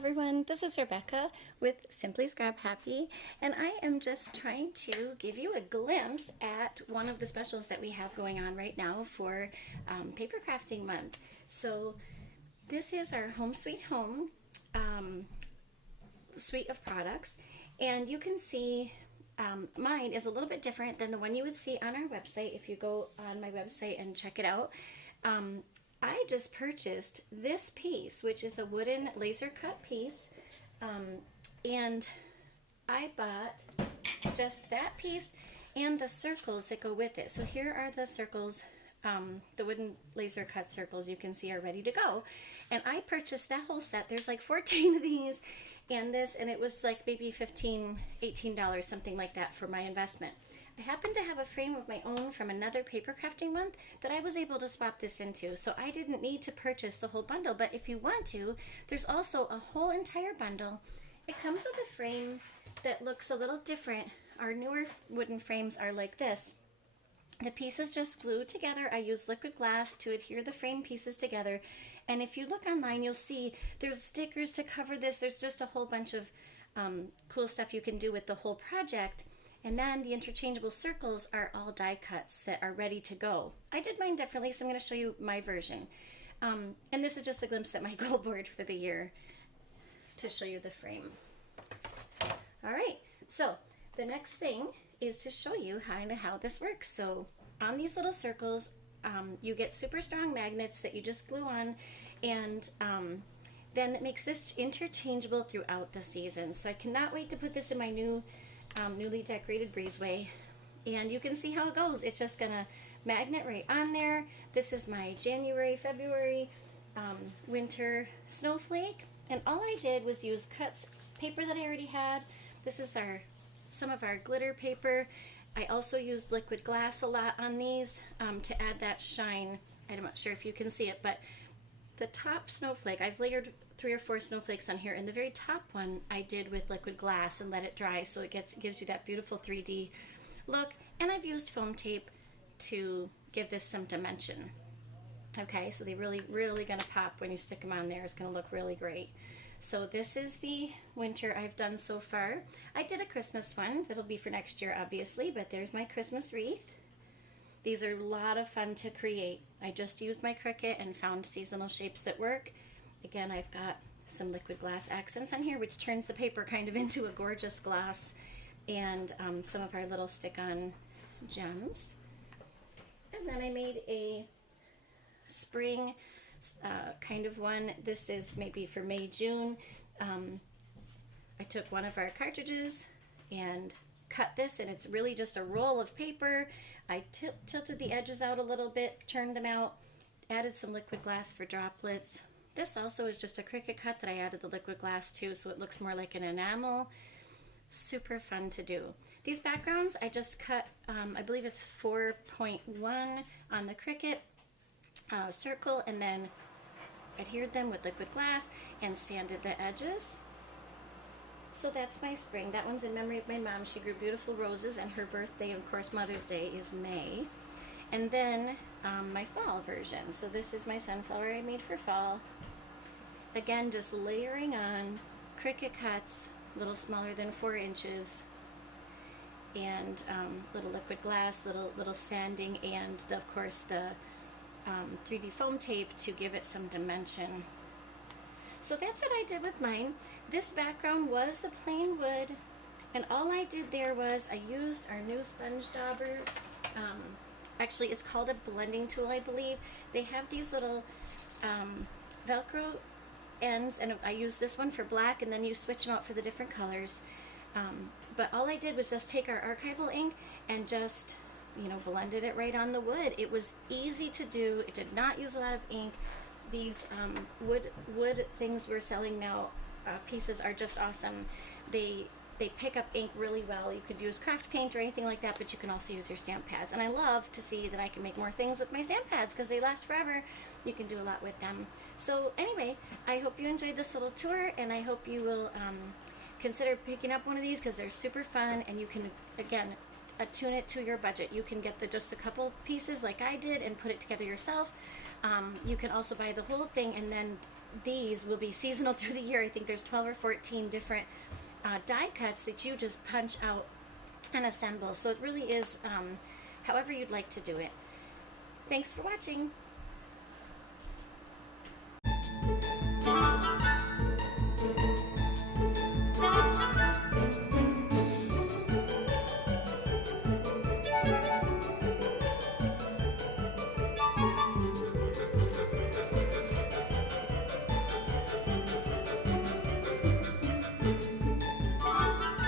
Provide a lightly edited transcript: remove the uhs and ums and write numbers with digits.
everyone, this is Rebecca with Simply Scrap Happy, and I am just trying to give you a glimpse at one of the specials that we have going on right now for Paper Crafting Month. So this is our Home Sweet Home suite of products, and you can see mine is a little bit different than the one you would see on our website if you go on my website and check it out. I just purchased this piece, which is a wooden laser cut piece, and I bought just that piece and the circles that go with it. So here are the circles, the wooden laser cut circles you can see are ready to go. And I purchased that whole set. There's like 14 of these and this, and it was like maybe $15, $18, something like that for my investment. I happen to have a frame of my own from another paper crafting month that I was able to swap this into, so I didn't need to purchase the whole bundle. But if you want to, there's also a whole entire bundle. It comes with a frame that looks a little different. Our newer wooden frames are like this. The pieces just glue together. I use liquid glass to adhere the frame pieces together, and if you look online, you'll see there's stickers to cover this. There's just a whole bunch of cool stuff you can do with the whole project. And then the interchangeable circles are all die cuts that are ready to go. I did mine differently, so I'm going to show you my version. And this is just a glimpse at my goal board for the year to show you the frame. All right, so the next thing is to show you how this works. So on these little circles, you get super strong magnets that you just glue on, and then it makes this interchangeable throughout the season. So I cannot wait to put this in my newly decorated breezeway, and you can see how it goes. It's just gonna magnet right on there. This is my January, February, winter snowflake, and all I did was use cuts paper that I already had. This is some of our glitter paper. I also used liquid glass a lot on these to add that shine. I'm not sure if you can see it, but the top snowflake, I've layered 3 or 4 snowflakes on here, and the very top one I did with liquid glass and let it dry, so it gives you that beautiful 3D look. And I've used foam tape to give this some dimension. Okay, so they really gonna pop when you stick them on there. It's gonna look really great. So this is the winter I've done so far. I did a Christmas one that'll be for next year, obviously, but there's my Christmas wreath. These are a lot of fun to create. I just used my Cricut and found seasonal shapes that work. Again, I've got some liquid glass accents on here, which turns the paper kind of into a gorgeous gloss, and some of our little stick-on gems. And then I made a spring kind of one. This is maybe for May, June. I took one of our cartridges and cut this, and it's really just a roll of paper. I tilted the edges out a little bit, turned them out, added some liquid glass for droplets. This also is just a Cricut cut that I added the liquid glass to, so it looks more like an enamel. Super fun to do. These backgrounds I just cut, I believe it's 4.1 on the Cricut circle, and then adhered them with liquid glass and sanded the edges. So that's my spring. That one's in memory of my mom. She grew beautiful roses, and her birthday, of course, Mother's Day, is May. And then my fall version. So this is my sunflower I made for fall. Again, just layering on Cricut cuts, a little smaller than 4 inches, and little liquid glass, little sanding, and of course the 3D foam tape to give it some dimension. So that's what I did with mine. This background was the plain wood, and all I did there was I used our new sponge daubers. Actually, it's called a blending tool, I believe. They have these little Velcro ends, and I used this one for black, and then you switch them out for the different colors. But all I did was just take our archival ink and just blended it right on the wood. It was easy to do. It did not use a lot of ink. These wood things we're selling now, pieces, are just awesome. They pick up ink really well. You could use craft paint or anything like that, but you can also use your stamp pads. And I love to see that I can make more things with my stamp pads because they last forever. You can do a lot with them. So anyway, I hope you enjoyed this little tour, and I hope you will consider picking up one of these because they're super fun, and you can, again, attune it to your budget. You can get just a couple pieces like I did and put it together yourself. You can also buy the whole thing and then these will be seasonal through the year. I think there's 12 or 14 different die cuts that you just punch out and assemble. So it really is however you'd like to do it. Thanks for watching.